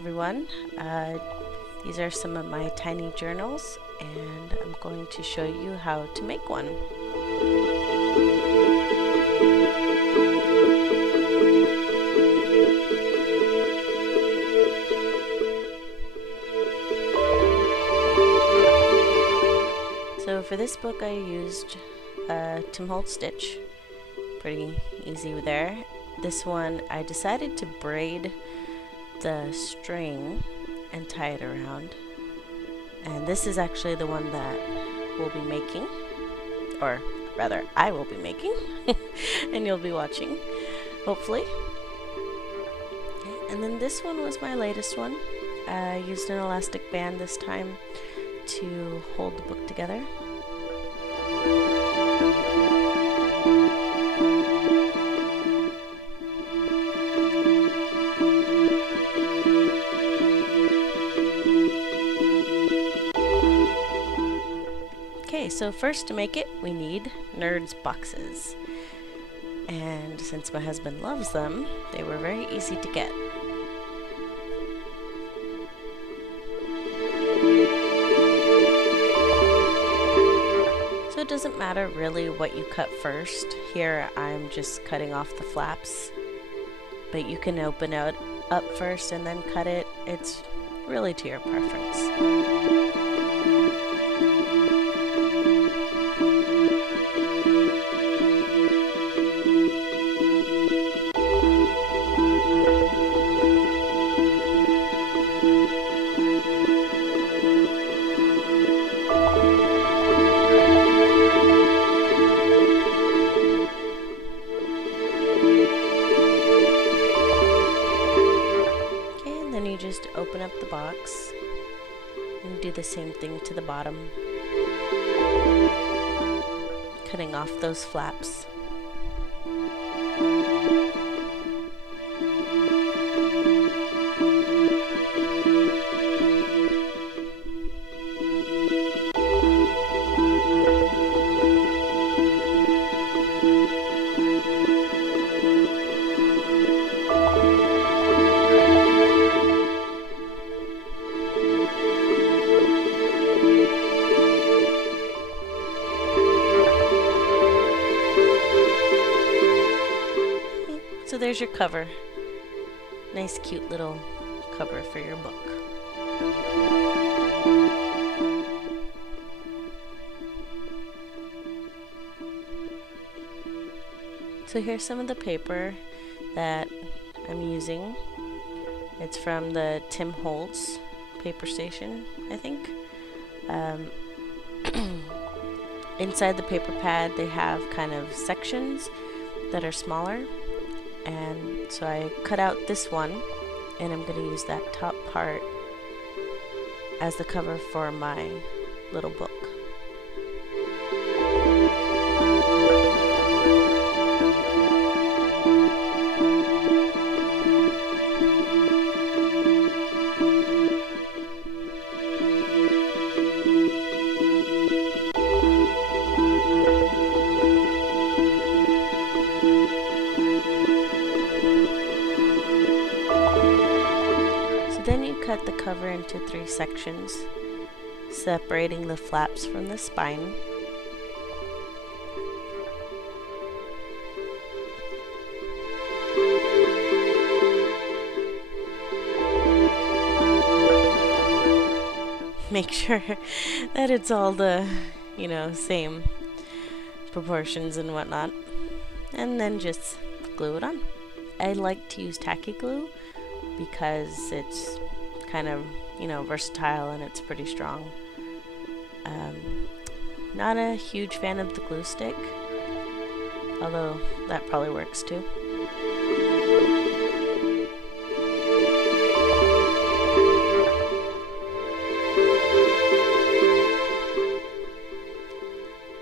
everyone. These are some of my tiny journals, and I'm going to show you how to make one. So for this book I used Tim Holtz stitch. Pretty easy there. This one I decided to braid the string and tie it around, and this is actually the one that we'll be making, or rather I will be making and you'll be watching, hopefully. And then this one was my latest one. I used an elastic band this time to hold the book together. Okay, so first to make it, we need Nerds boxes. And since my husband loves them, they were very easy to get. So it doesn't matter really what you cut first. Here I'm just cutting off the flaps, but you can open it up first and then cut it. It's really to your preference. You just open up the box and do the same thing to the bottom, cutting off those flaps. So there's your cover. Nice cute little cover for your book. So here's some of the paper that I'm using. It's from the Tim Holtz paper station, I think. Inside the paper pad they have kind of sections that are smaller. And so I cut out this one, and I'm going to use that top part as the cover for my little book. Then you cut the cover into 3 sections, separating the flaps from the spine. Make sure that it's all the, same proportions and whatnot. And then just glue it on. I like to use tacky glue because it's kind of, versatile and it's pretty strong. Not a huge fan of the glue stick, although that probably works too.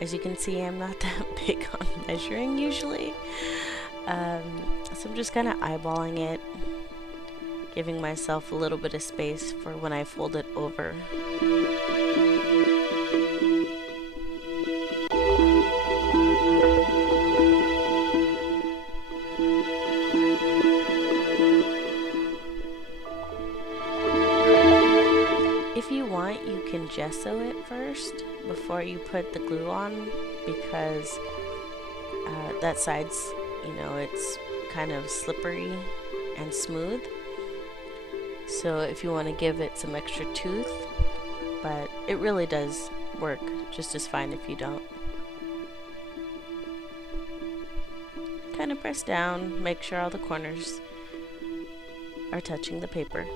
As you can see, I'm not that big on measuring usually, so I'm just kind of eyeballing it, giving myself a little bit of space for when I fold it over. gesso it first before you put the glue on, because that side's, you know, it's kind of slippery and smooth. So if you want to give it some extra tooth, but it really does work just as fine if you don't. Kind of press down, make sure all the corners are touching the paper.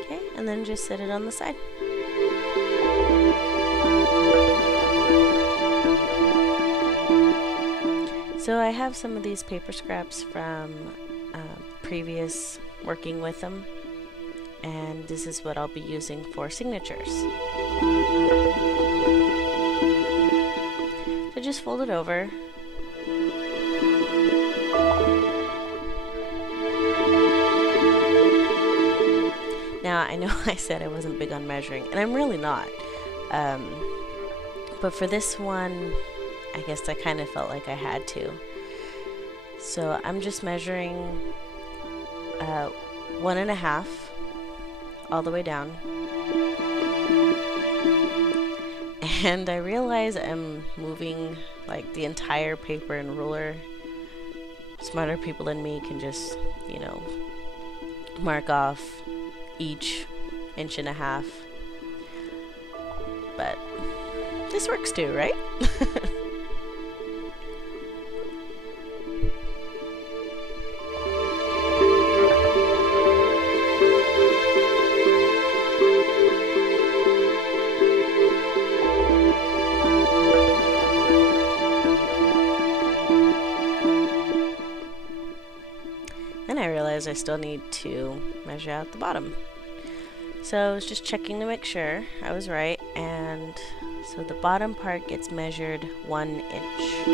Okay, and then just set it on the side. So I have some of these paper scraps from previous working with them, and this is what I'll be using for signatures. So just fold it over. Now I know I said I wasn't big on measuring, and I'm really not. But for this one, I guess I kind of felt like I had to. So I'm just measuring 1.5 all the way down. And I realize I'm moving like the entire paper and ruler. Smarter people than me can just, you know, mark off each 1.5 inches. But this works too, right? Then I realized I still need to measure out the bottom. So I was just checking to make sure I was right, and so the bottom part gets measured 1 inch.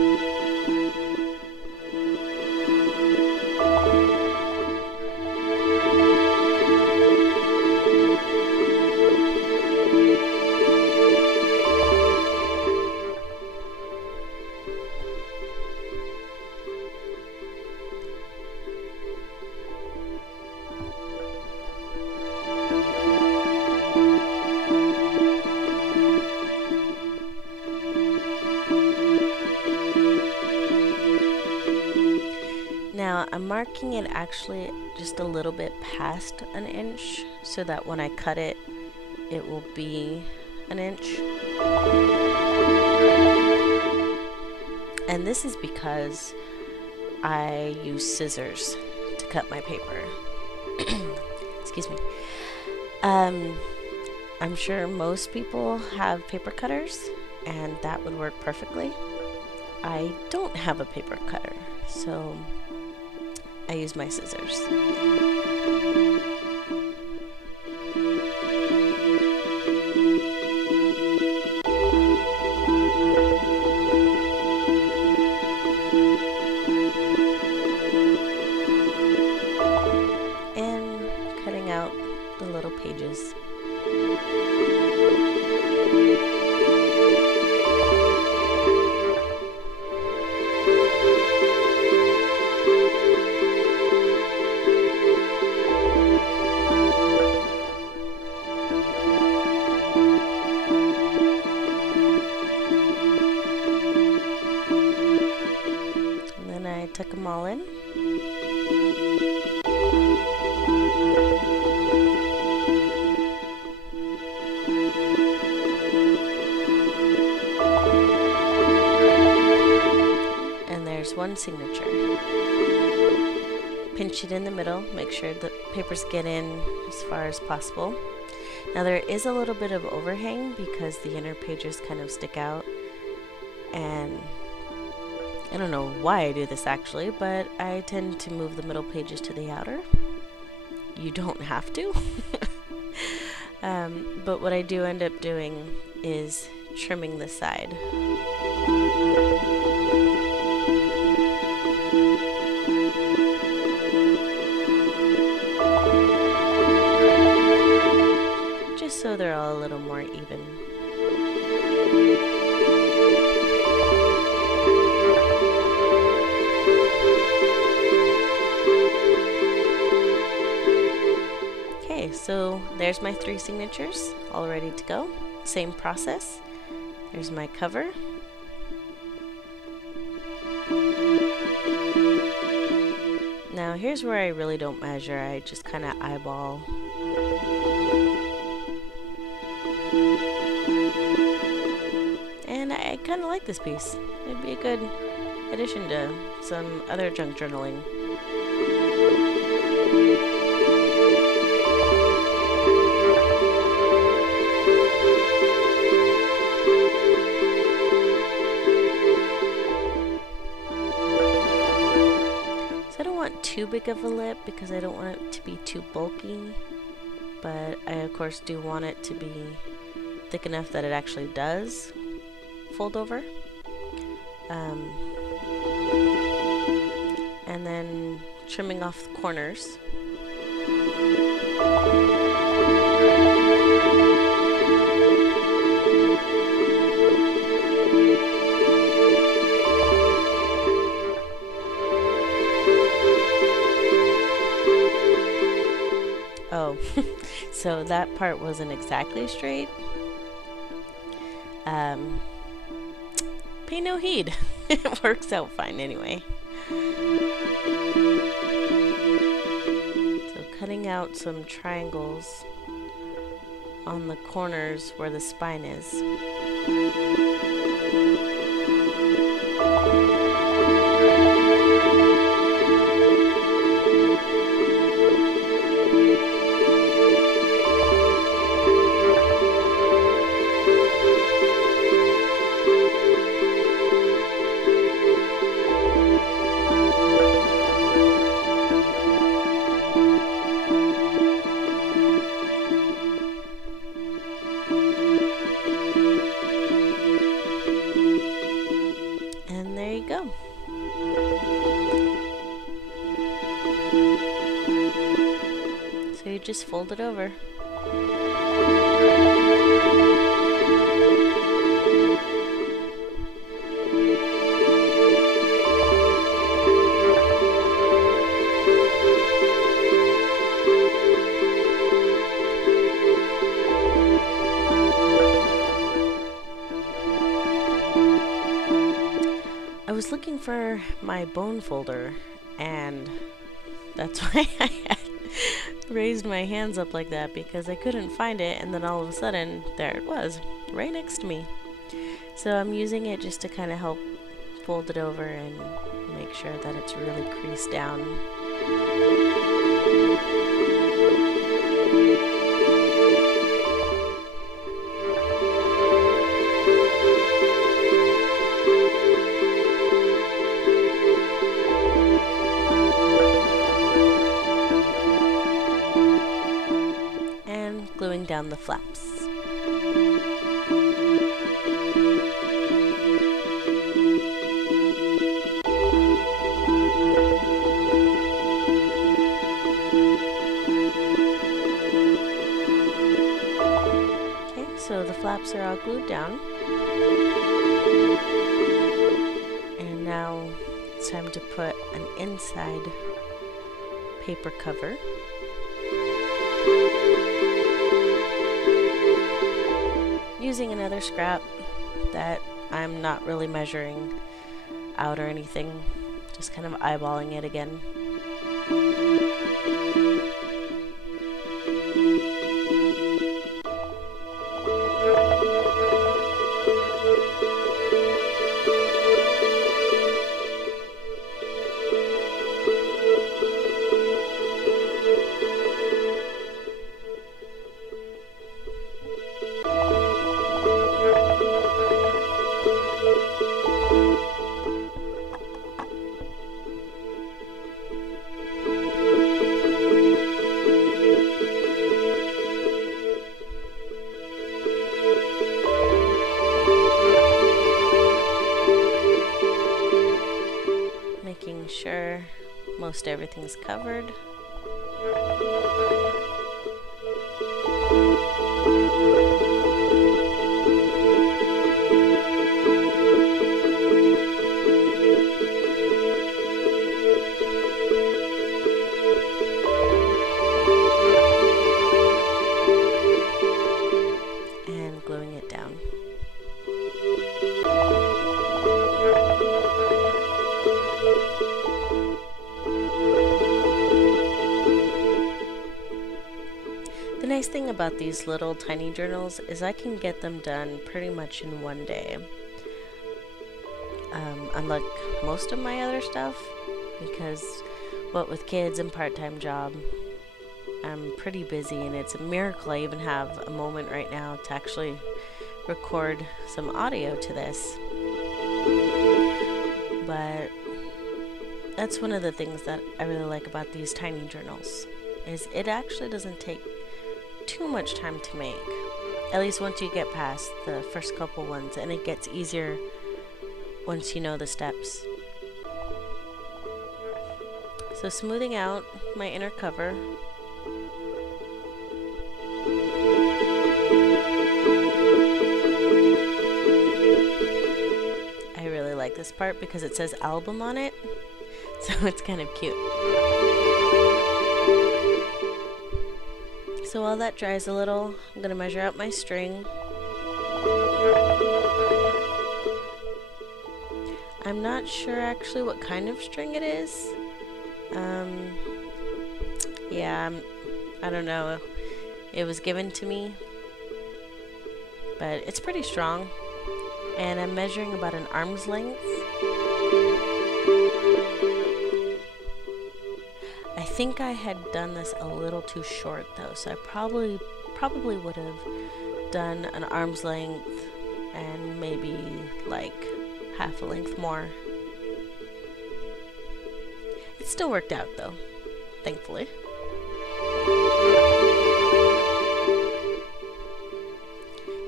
Now I'm marking it actually just a little bit past 1 inch so that when I cut it, it will be 1 inch. And this is because I use scissors to cut my paper. Excuse me. I'm sure most people have paper cutters, and that would work perfectly. I don't have a paper cutter, so I use my scissors. And cutting out the little pages. Tuck them all in. And there's one signature. Pinch it in the middle, make sure the papers get in as far as possible. Now there is a little bit of overhang because the inner pages kind of stick out, and I don't know why I do this actually, but I tend to move the middle pages to the outer. You don't have to. But what I do end up doing is trimming the side. so they're all a little more even. Okay, so there's my 3 signatures all ready to go. Same process. There's my cover. Now here's where I really don't measure, I just kind of eyeball. And I kind of like this piece. It'd be a good addition to some other junk journaling. Too big of a lip because I don't want it to be too bulky, but I of course do want it to be thick enough that it actually does fold over. And then trimming off the corners. Oh, so that part wasn't exactly straight. Pay no heed. It works out fine anyway. So cutting out some triangles on the corners where the spine is. Just fold it over. I was looking for my bone folder, and that's why I had raised my hands up like that, because I couldn't find it, and then all of a sudden there it was right next to me. So I'm using it just to kind of help fold it over and make sure that it's really creased down. Gluing down the flaps. Okay, so the flaps are all glued down. And now it's time to put an inside paper cover. Using another scrap that I'm not really measuring out or anything, just kind of eyeballing it again. Sure most everything's covered. gluing it down. The nice thing about these little tiny journals is I can get them done pretty much in one day. Unlike most of my other stuff, because what with kids and part-time job, I'm pretty busy, and it's a miracle I even have a moment right now to actually record some audio to this. But that's one of the things that I really like about these tiny journals, is it actually doesn't take too much time to make, at least once you get past the first couple ones, and it gets easier once you know the steps. So smoothing out my inner cover. I really like this part because it says album on it, so it's kind of cute. So while that dries a little, I'm going to measure out my string. I'm not sure actually what kind of string it is. Yeah, I don't know. It was given to me, but it's pretty strong. And I'm measuring about an arm's length. I think I had done this a little too short though, so I probably would have done an arm's length and maybe like half a length more. It still worked out though, thankfully.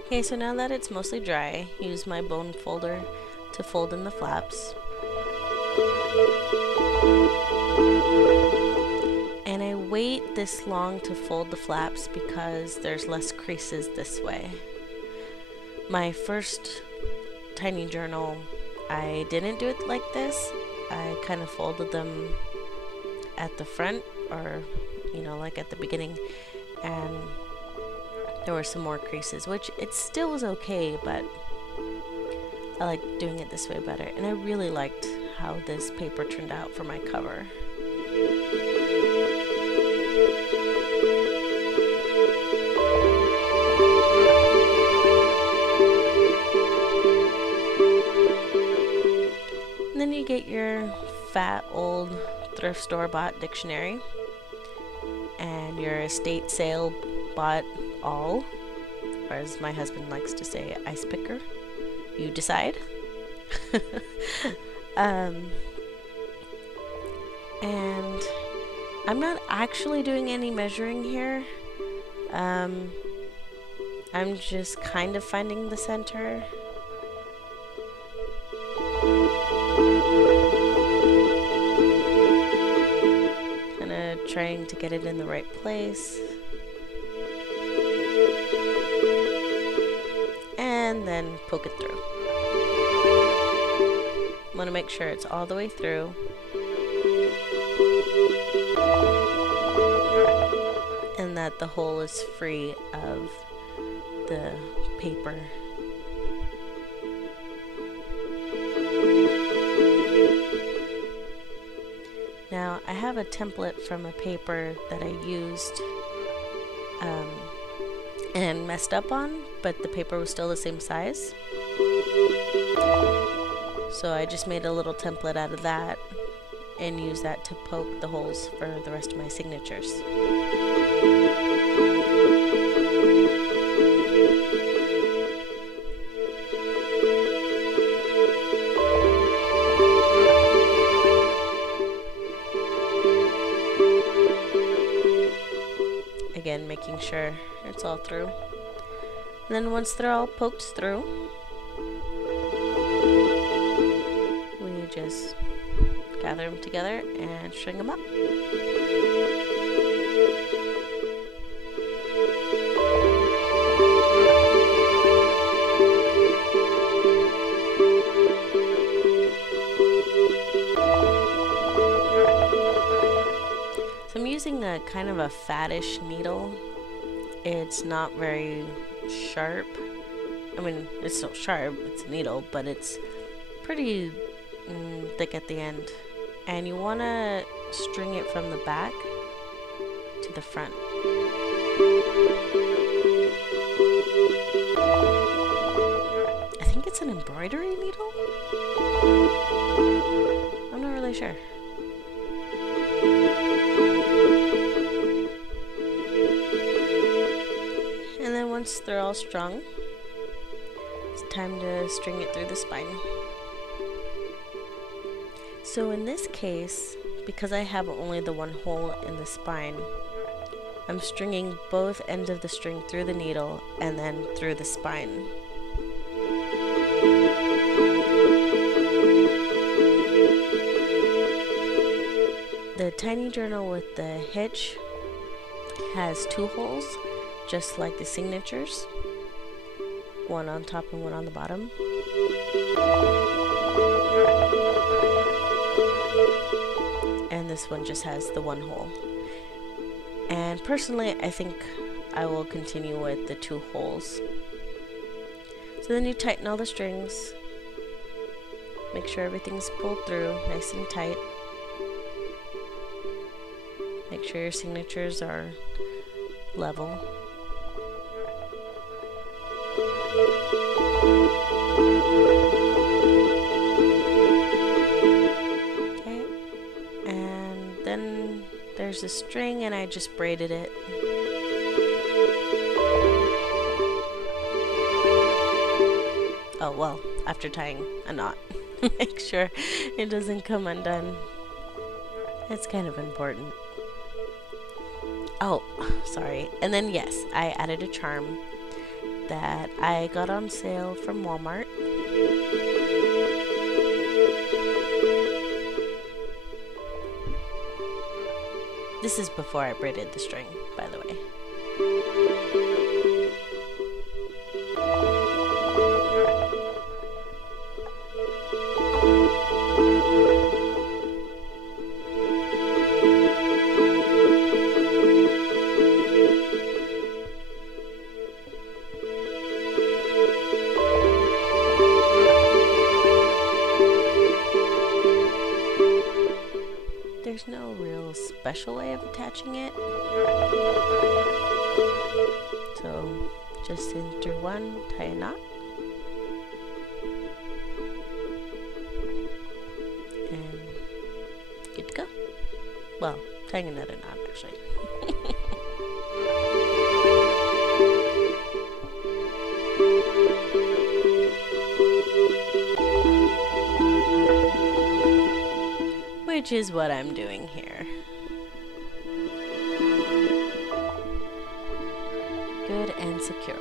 Okay, so now that it's mostly dry, use my bone folder to fold in the flaps. And I wait this long to fold the flaps because there's less creases this way. My first tiny journal, I didn't do it like this. I kind of folded them at the front, or like at the beginning, and there were some more creases, which it still was okay, but I like doing it this way better. And I really liked how this paper turned out for my cover. And then you get your fat old thrift store bought dictionary and your estate sale bought awl, or as my husband likes to say, ice picker. You decide. And I'm not actually doing any measuring here. I'm just kind of finding the center. Kind of trying to get it in the right place. And then poke it through. I want to make sure it's all the way through. And that the hole is free of the paper. Now I have a template from a paper that I used and messed up on, but the paper was still the same size. So I just made a little template out of that and used that to poke the holes for the rest of my signatures. Again, making sure it's all through. And then once they're all poked through, we just gather them together and string them up. So I'm using a kind of a fattish needle. It's not very sharp, I mean, it's still sharp, it's a needle, but it's pretty thick at the end. And you want to string it from the back to the front. I think it's an embroidery needle? I'm not really sure. And then once they're all strung, it's time to string it through the spine. So in this case, because I have only the one hole in the spine, I'm stringing both ends of the string through the needle and then through the spine. The tiny journal with the hitch has 2 holes, just like the signatures. One on top and one on the bottom. And this one just has the 1 hole. And personally, I think I will continue with the 2 holes. So then you tighten all the strings. Make sure everything's pulled through nice and tight. Make sure your signatures are level. Okay, and then there's a string and I just braided it. Oh well, after tying a knot. Make sure it doesn't come undone. It's kind of important. Oh, sorry. And then yes, I added a charm that I got on sale from Walmart. This is before I braided the string, by the way. There's no real special way of attaching it. So just in through one, tie a knot. And good to go. Well, tying another knot actually. Which is what I'm doing here. Good and secure.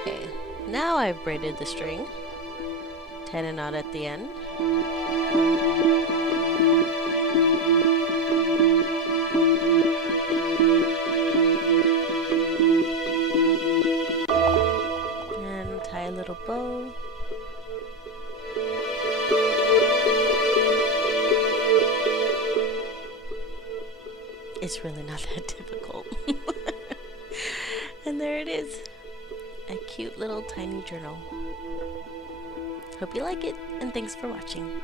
Okay, now I've braided the string. Tie a knot at the end. A little bow. It's really not that difficult. And there it is. A cute little tiny journal. Hope you like it, and thanks for watching.